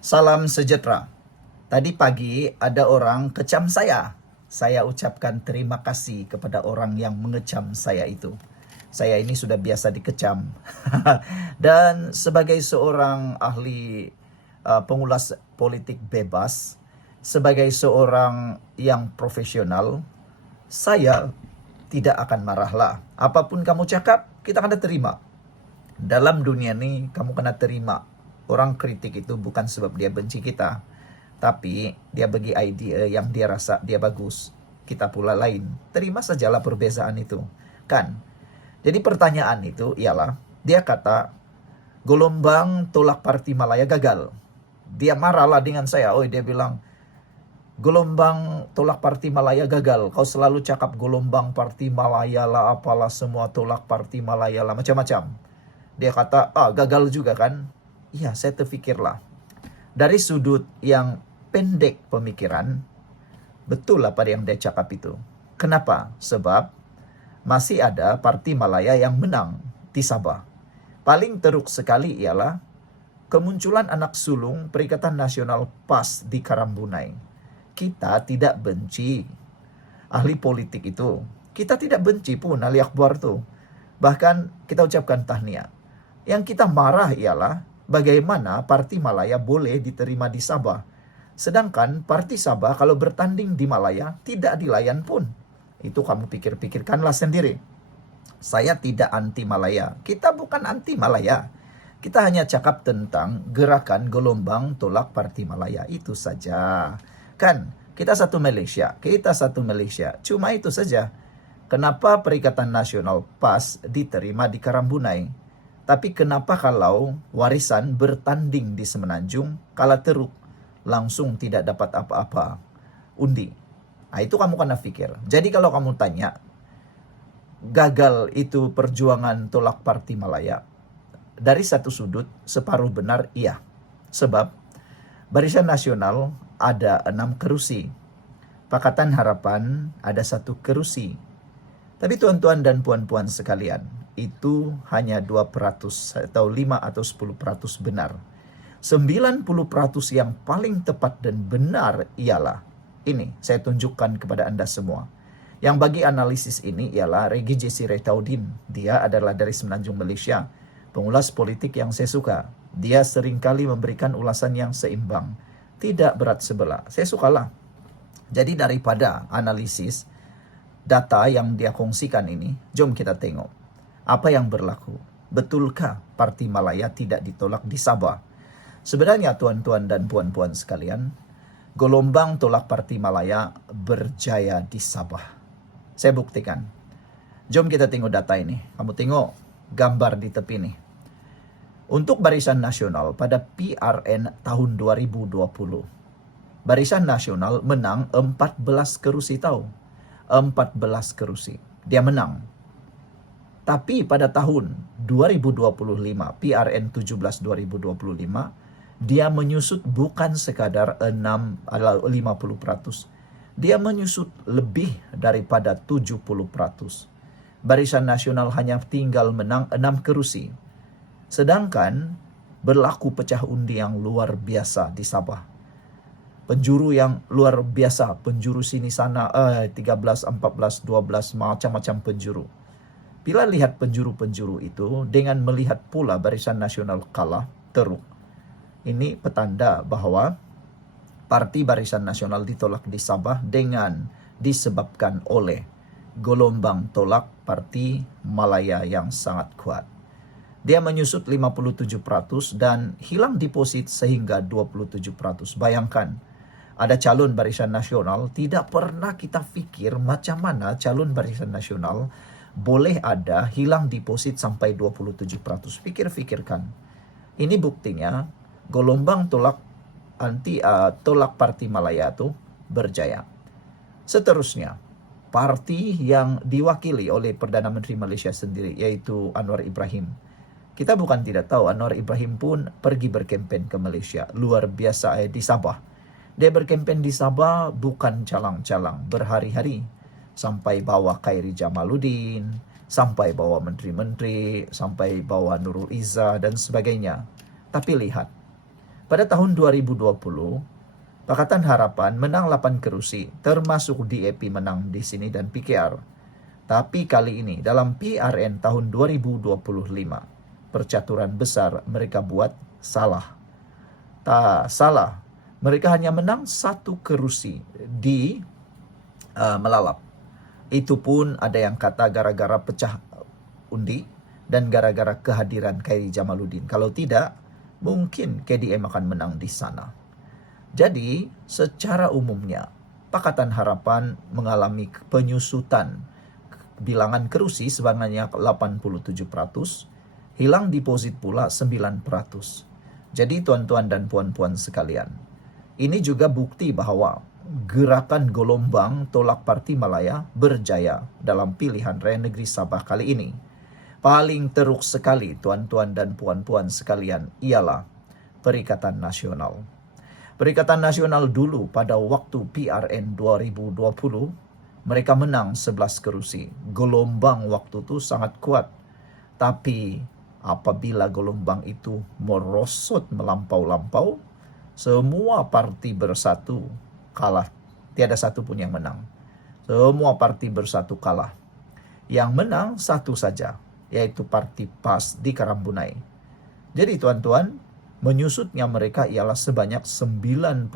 Salam sejahtera. Tadi pagi ada orang kecam saya. Saya ucapkan terima kasih kepada orang yang mengecam saya itu. Saya ini sudah biasa dikecam. Dan sebagai seorang ahli pengulas politik bebas, sebagai seorang yang profesional, saya tidak akan marahlah. Apapun kamu cakap, kita akan terima. Dalam dunia ini kamu kena terima. Orang kritik itu bukan sebab dia benci kita, tapi dia bagi idea yang dia rasa dia bagus. Kita pula lain. Terima sajalah perbezaan itu. Kan? Jadi pertanyaan itu ialah, dia kata, gelombang tolak Parti Malaya gagal. Dia marahlah dengan saya. Dia bilang, gelombang tolak Parti Malaya gagal. Kau selalu cakap gelombang Parti Malaya lah, apalah semua tolak Parti Malaya lah, macam-macam. Dia kata, gagal juga kan? Iya, saya terfikirlah. Dari sudut yang pendek pemikiran, betul apa yang dia cakap itu. Kenapa? Sebab masih ada Parti Malaya yang menang di Sabah. Paling teruk sekali ialah kemunculan anak sulung Perikatan Nasional PAS di Karambunai. Kita tidak benci ahli politik itu. Kita tidak benci pun Ali Akbar tuh. Bahkan kita ucapkan tahniah. Yang kita marah ialah bagaimana Parti Malaya boleh diterima di Sabah. Sedangkan Parti Sabah kalau bertanding di Malaya tidak dilayan pun. Itu kamu pikir-pikirkanlah sendiri. Saya tidak anti Malaya. Kita bukan anti Malaya. Kita hanya cakap tentang gerakan gelombang tolak Parti Malaya. Itu saja. Kan, kita satu Malaysia. Cuma itu saja. Kenapa Perikatan Nasional PAS diterima di Karambunai? Tapi kenapa kalau warisan bertanding di Semenanjung, kalah teruk, langsung tidak dapat apa-apa undi? Itu kamu kena pikir. Jadi kalau kamu tanya, gagal itu perjuangan tolak Parti Malaya, dari satu sudut, separuh benar iya. Sebab Barisan Nasional ada 6 kerusi. Pakatan Harapan ada 1 kerusi. Tapi tuan-tuan dan puan-puan sekalian, itu hanya 2% atau 5 atau 10% benar. 90% yang paling tepat dan benar ialah ini, saya tunjukkan kepada Anda semua. Yang bagi analisis ini ialah Regi Jesse Retaudin. Dia adalah dari Semenanjung Malaysia, pengulas politik yang saya suka. Dia seringkali memberikan ulasan yang seimbang, tidak berat sebelah. Saya sukalah. Jadi daripada analisis data yang dia kongsikan ini, jom kita tengok apa yang berlaku. Betulkah Parti Malaya tidak ditolak di Sabah? Sebenarnya tuan-tuan dan puan-puan sekalian, gelombang tolak Parti Malaya berjaya di Sabah. Saya buktikan. Jom kita tengok data ini. Kamu tengok gambar di tepi ini. Untuk Barisan Nasional pada PRN tahun 2020, Barisan Nasional menang 14 kerusi tahu. 14 kerusi. Dia menang. Tapi pada tahun 2025, PRN 17 2025, dia menyusut bukan sekadar 50%. Dia menyusut lebih daripada 70%. Barisan Nasional hanya tinggal menang 6 kerusi. Sedangkan berlaku pecah undi yang luar biasa di Sabah. Penjuru yang luar biasa, penjuru sini sana, 13, 14, 12, macam-macam penjuru. Bila lihat penjuru-penjuru itu, dengan melihat pula Barisan Nasional kalah teruk, ini petanda bahwa Parti Barisan Nasional ditolak di Sabah dengan disebabkan oleh gelombang tolak Parti Malaya yang sangat kuat. Dia menyusut 57% dan hilang deposit sehingga 27%. Bayangkan, ada calon Barisan Nasional, tidak pernah kita fikir macam mana calon Barisan Nasional boleh ada hilang deposit sampai 27%. Fikir-fikirkan. Ini buktinya gelombang tolak Parti Malaya itu berjaya. Seterusnya, parti yang diwakili oleh Perdana Menteri Malaysia sendiri, yaitu Anwar Ibrahim. Kita bukan tidak tahu, Anwar Ibrahim pun pergi berkempen ke Malaysia. Luar biasa di Sabah. Dia berkempen di Sabah bukan calang-calang, berhari-hari. Sampai bawa Khairi Jamaluddin, sampai bawa menteri-menteri, sampai bawa Nurul Izzah dan sebagainya. Tapi lihat, Pada tahun 2020, Pakatan Harapan menang 8 kerusi, termasuk DAP menang di sini dan PKR. Tapi kali ini dalam PRN tahun 2025, percaturan besar mereka buat salah. Tak salah, mereka hanya menang 1 kerusi di Melalap. Itu pun ada yang kata gara-gara pecah undi dan gara-gara kehadiran Khairi Jamaluddin. Kalau tidak, mungkin KDM akan menang di sana. Jadi, secara umumnya, Pakatan Harapan mengalami penyusutan bilangan kerusi sebanyak 87%, hilang deposit pula 9%. Jadi tuan-tuan dan puan-puan sekalian, ini juga bukti bahwa gerakan gelombang tolak Parti Malaya berjaya dalam pilihan raya negeri Sabah kali ini. Paling teruk sekali tuan-tuan dan puan-puan sekalian ialah Perikatan Nasional. Perikatan Nasional dulu pada waktu PRN 2020, mereka menang 11 kerusi. Gelombang waktu itu sangat kuat. Tapi apabila gelombang itu merosot melampau-lampau, semua parti bersatu kalah. Tiada satu pun yang menang. Semua parti bersatu kalah. Yang menang satu saja, yaitu Parti PAS di Karambunai. Jadi tuan-tuan, menyusutnya mereka ialah sebanyak 91%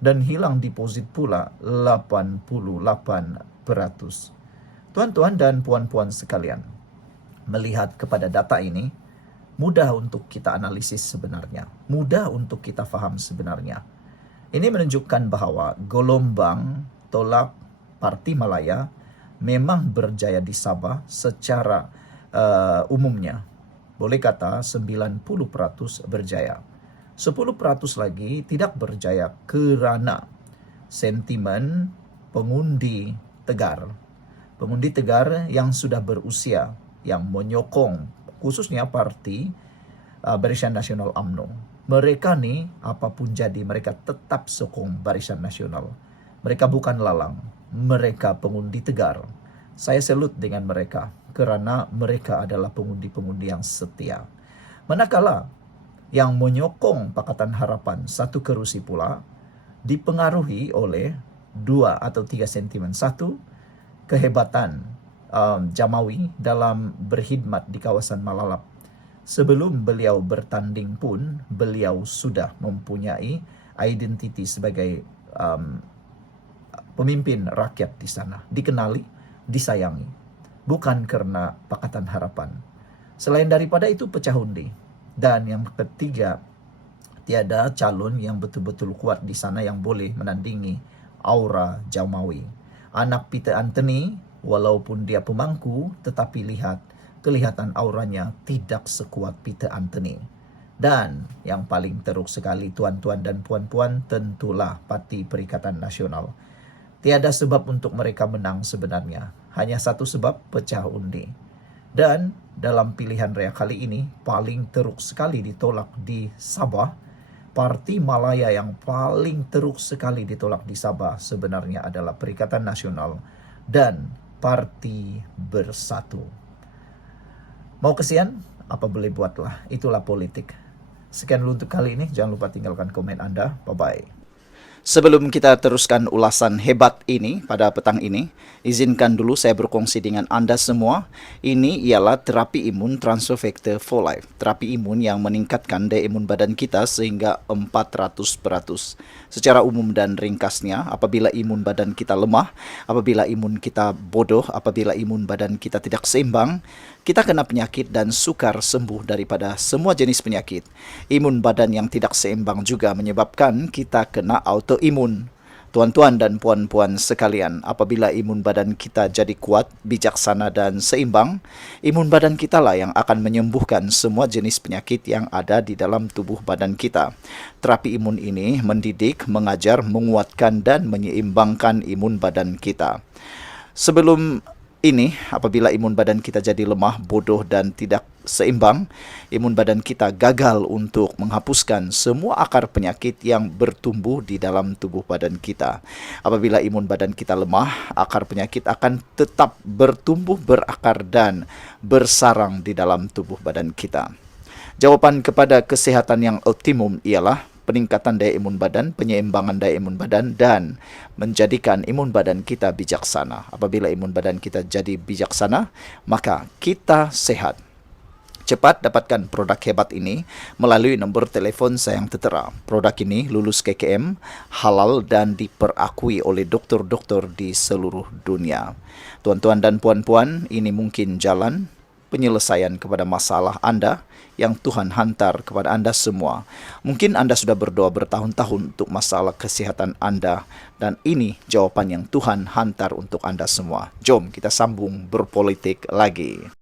dan hilang deposit pula 88%. Tuan-tuan dan puan-puan sekalian, melihat kepada data ini, mudah untuk kita analisis sebenarnya. Mudah untuk kita faham sebenarnya. Ini menunjukkan bahwa gelombang tolak Parti Malaya memang berjaya di Sabah secara umumnya. Boleh kata 90% berjaya. 10% lagi tidak berjaya kerana sentimen pengundi tegar. Pengundi tegar yang sudah berusia, yang menyokong khususnya parti Barisan Nasional UMNO. Mereka ni apapun jadi, mereka tetap sokong Barisan Nasional. Mereka bukan lalang, mereka pengundi tegar. Saya salut dengan mereka kerana mereka adalah pengundi-pengundi yang setia. Manakala yang menyokong Pakatan Harapan 1 kerusi pula dipengaruhi oleh 2 atau 3 sentimen. 1, kehebatan Jamawi dalam berkhidmat di kawasan Melalap. Sebelum beliau bertanding pun, beliau sudah mempunyai identiti sebagai pemimpin rakyat di sana. Dikenali, disayangi. Bukan karena Pakatan Harapan. Selain daripada itu pecah undi. Dan yang ketiga, tiada calon yang betul-betul kuat di sana yang boleh menandingi aura Jamawi. Anak Peter Anthony, walaupun dia pemangku, tetapi kelihatan auranya tidak sekuat Peter Anthony. Dan yang paling teruk sekali tuan-tuan dan puan-puan, tentulah Parti Perikatan Nasional. Tiada sebab untuk mereka menang sebenarnya. Hanya satu sebab, pecah undi. Dan dalam pilihan raya kali ini, paling teruk sekali ditolak di Sabah. Parti Malaya yang paling teruk sekali ditolak di Sabah sebenarnya adalah Perikatan Nasional dan Parti Bersatu. Mau kesian? Apa boleh buatlah. Itulah politik. Sekian dulu untuk kali ini. Jangan lupa tinggalkan komen Anda. Bye-bye. Sebelum kita teruskan ulasan hebat ini pada petang ini, izinkan dulu saya berkongsi dengan Anda semua. Ini ialah terapi imun transfer factor for life. Terapi imun yang meningkatkan daya imun badan kita sehingga 400%. Secara umum dan ringkasnya, apabila imun badan kita lemah, apabila imun kita bodoh, apabila imun badan kita tidak seimbang, kita kena penyakit dan sukar sembuh daripada semua jenis penyakit. Imun badan yang tidak seimbang juga menyebabkan kita kena autoimun. Tuan-tuan dan puan-puan sekalian, apabila imun badan kita jadi kuat, bijaksana dan seimbang, imun badan kita lah yang akan menyembuhkan semua jenis penyakit yang ada di dalam tubuh badan kita. Terapi imun ini mendidik, mengajar, menguatkan dan menyeimbangkan imun badan kita. Sebelum ini, apabila imun badan kita jadi lemah, bodoh dan tidak seimbang, imun badan kita gagal untuk menghapuskan semua akar penyakit yang bertumbuh di dalam tubuh badan kita. Apabila imun badan kita lemah, akar penyakit akan tetap bertumbuh, berakar dan bersarang di dalam tubuh badan kita. Jawapan kepada kesehatan yang optimum ialah peningkatan daya imun badan, penyeimbangan daya imun badan, dan menjadikan imun badan kita bijaksana. Apabila imun badan kita jadi bijaksana, maka kita sehat. Cepat dapatkan produk hebat ini melalui nombor telefon saya yang tertera. Produk ini lulus KKM, halal dan diperakui oleh doktor-doktor di seluruh dunia. Tuan-tuan dan puan-puan, ini mungkin jalan penyelesaian kepada masalah Anda yang Tuhan hantar kepada Anda semua. Mungkin Anda sudah berdoa bertahun-tahun untuk masalah kesehatan Anda, dan ini jawapan yang Tuhan hantar untuk Anda semua. Jom kita sambung berpolitik lagi.